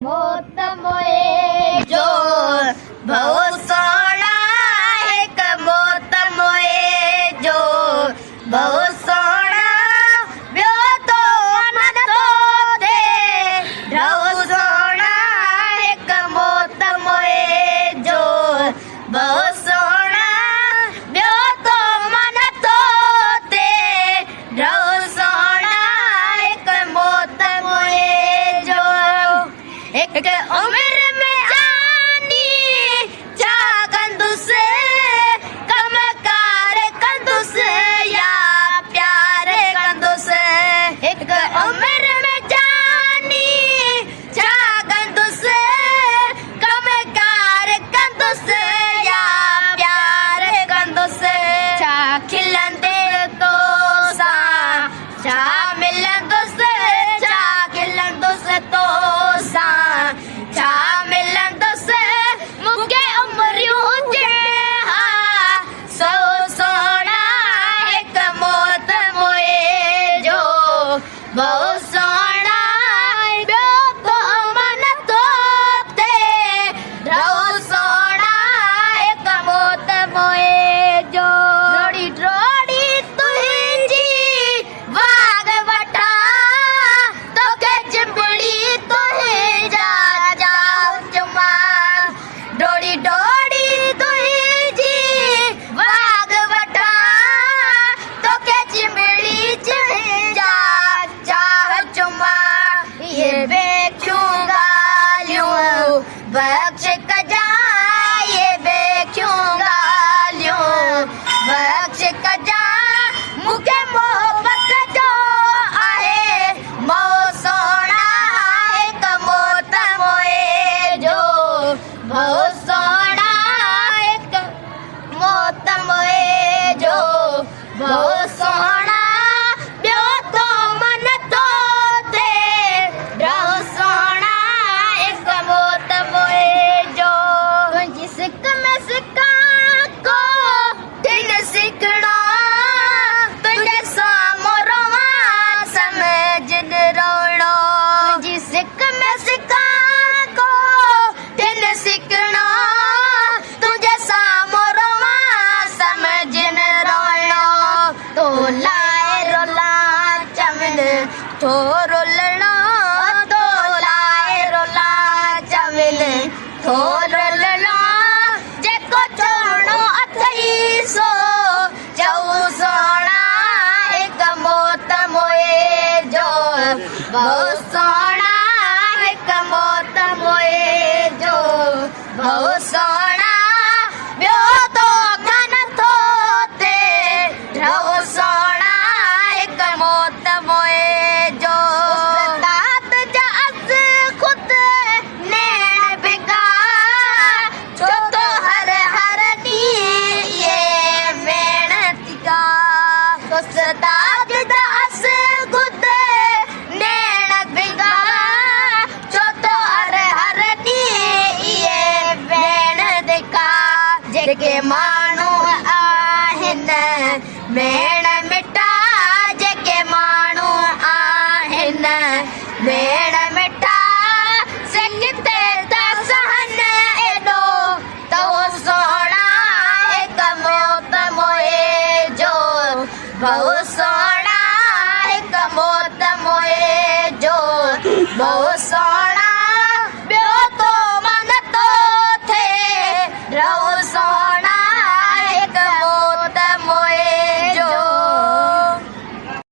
मौत मोए जो बहुत सोना एक मौत मोए जो बहुत सोना ब्यो तो मन तो दे बहुत सोना एक मौत मोए जो बहुत सोना ब्यो तो मन तो दे बहुत सोना एक मौत मोए जो एक उम्र में जानी जा कंदु से कम कार कंदु से या प्यार कंदु से एक उम्र में जानी जा कंदु से कम कार कंदु से या प्यार कंदु से चा खिलंदे तो सा चा मिलंदो से चा खिलंदो से तो बहुत सोना ब्यो तो मन तो ते बहुत सोना एक मौत मोए जो रोड़ी रोड़ी तुझी वाग वटा तो के चिंबड़ी तुझे जा जा चुमा डोड़ी डोड़ी तुझी वाग वटा तो के चिंबड़ी तुझे जा ये बेचूंगा ल्यूं बख्श कजा ये बेचूंगा ल्यूं बख्श कजा मुके मोहब्बत जो आहे मो सोना एक मौत मोए जो बहुत सोना एक मौत मोए जो बहुत सोना सिक में सिक्का को दिन सिकड़ा तुझे सामोरवा समझ रोड़ो जी सिक में सिक्का को दिन सिकड़ा तुझे सामोरवा समझ रोड़ो तो लाए रोला चमन तो रोलना तो लाए रोला चमन तो रोलना बहुत सोना एक मौत मोए जो बहुत सोना ब्यो तो कन थोते बहुत सोना एक मौत मोए जो तात जास खुद नैन बिगा जो तो हर हर नी ये मेहनत का तो तात जास खुद के माँ